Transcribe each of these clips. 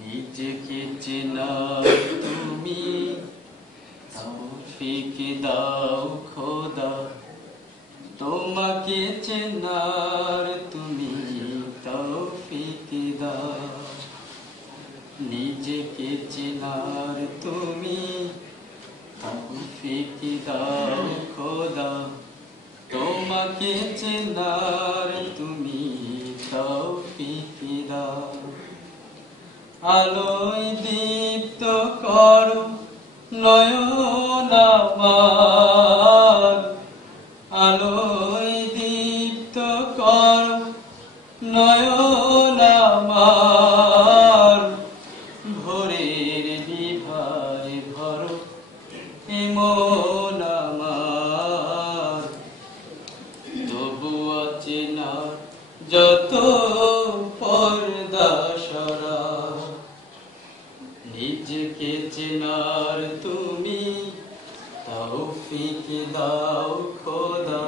নিজেকে চেনার তুমি তৌফিক দাও খোদা, তোমাকে চেনার তুমি তৌফিক দাও। নিজেকে চেনার তুমি তৌফিক দাও খোদা, তোমাকে চেনার তুমি তৌফিক দাও। আলোয় দীপ্ত করো নয়ন আমার, আলোয় দীপ্ত করো নয়ন আমার। ভোরের বিভারে ভরো মন আমার, তবু অচেনা যত পর্দা সরা। নিজেকে চেনার তুমি তৌফিক দাও খোদা,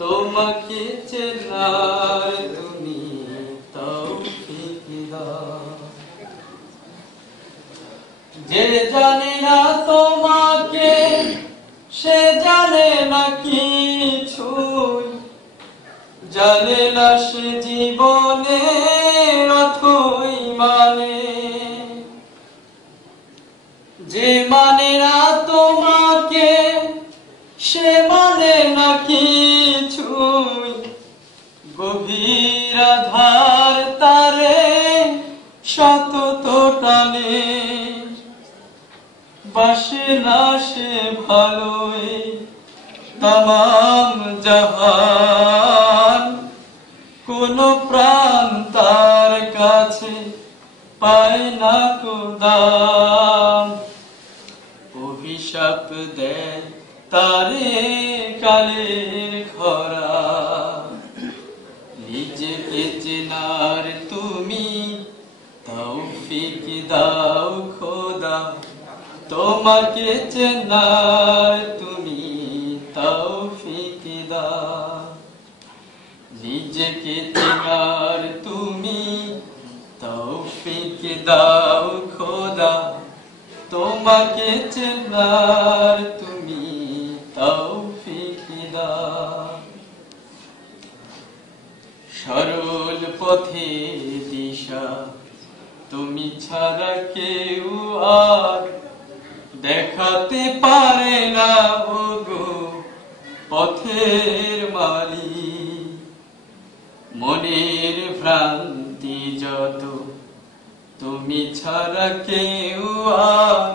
তোমাকে চেনার তুমি তৌফিক দাও। যে জানে না তোমাকে সে জানে না কিছুই, জানে না সে জীবনে অথই মানে। যে মানে না তোমাকে সে মানে না কিছুই, গভীর আধার তারে সতত টানে। বাসে না সে ভালোই তামাম জাহান, কোন প্রাণ তার কাছে পায় না কোদাম। অভিশাপ দেয় তারে কালের খরা। নিজেকে চেনার তুমি তৌফিক দাও খোদা, তোমাকে চেনার তুমি তৌফিক দাও। নিজেকে চেনার তুমি তৌফিক দাও খোদা, তোমাকে চেনার তুমি তৌফিক দাও। সরল পথে দিশা তুমি ছাড়া কেউ আর দেখাতে পারে না ওগো পথের মালিক। মনের ভ্রান্তি যত তুমি ছাড়া কেউ আর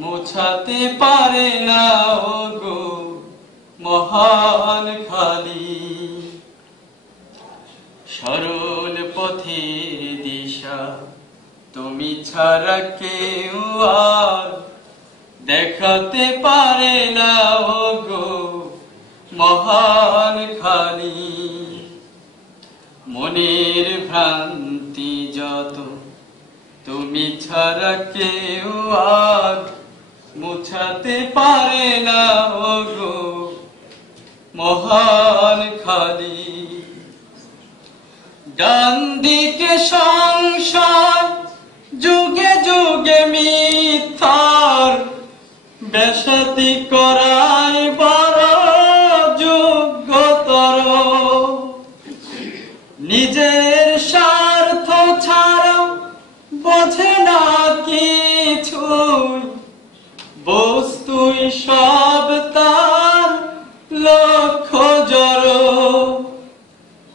মোছাতে পারে না ওগো মহান খালিক। সরল পথের দিশা তুমি ছাড়া কেউ আর দেখাতে পারে না ওগো মহান খালিক। মনের ভ্রান্তি যত তুমি ছাড়া কেউ আর মুছাতে পারে না ওগো মহান খালিক। ডান দিকে সংসার যুগে যুগে মিথ্যার, বেসাতি করাই বড় যোগ্যতর। নিজের স্বার্থ ছাড়া বোঝে না কিছুই, বস্তুই সব তার লক্ষ্য জড়।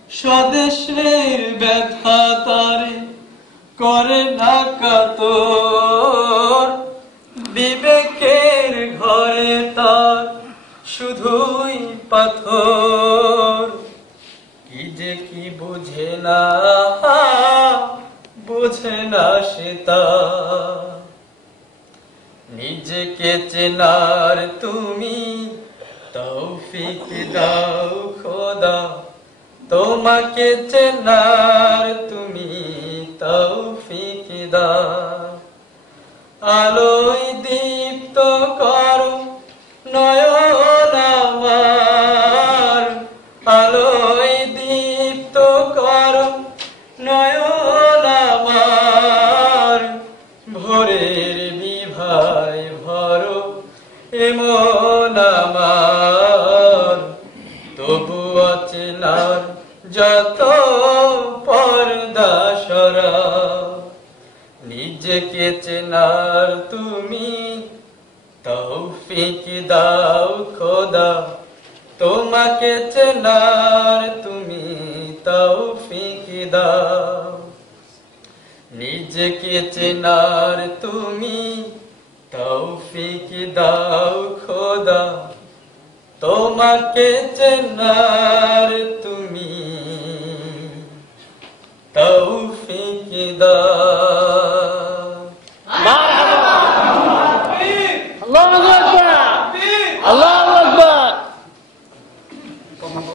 স্বদেশের ব্যথা তারে করে না কাতর, বিবেকের ঘরে তার শুধুই পাথর। কি যে কি বুঝে না সে তা। নিজেকে চেনার তুমি তৌফিক দাও খোদা, তোমাকে চেনার তুমি তৌফিক দাও। আলোয় দীপ্ত করো নয়ন আমার, আলোয় দীপ্ত করো নয়ন আমার, ভোরের বিভায় ভরো এমন আমার, তবু অচেনার যত পর্দা সরা, নিজেকে চেনার তুমি তৌফিক দাও খোদা, তোমাকে চেনার তুমি তৌফিক দাও, নিজেকে চেনার তুমি তৌফিক দাও খোদা, তোমাকে চেনার তুমি তৌফিক দাও।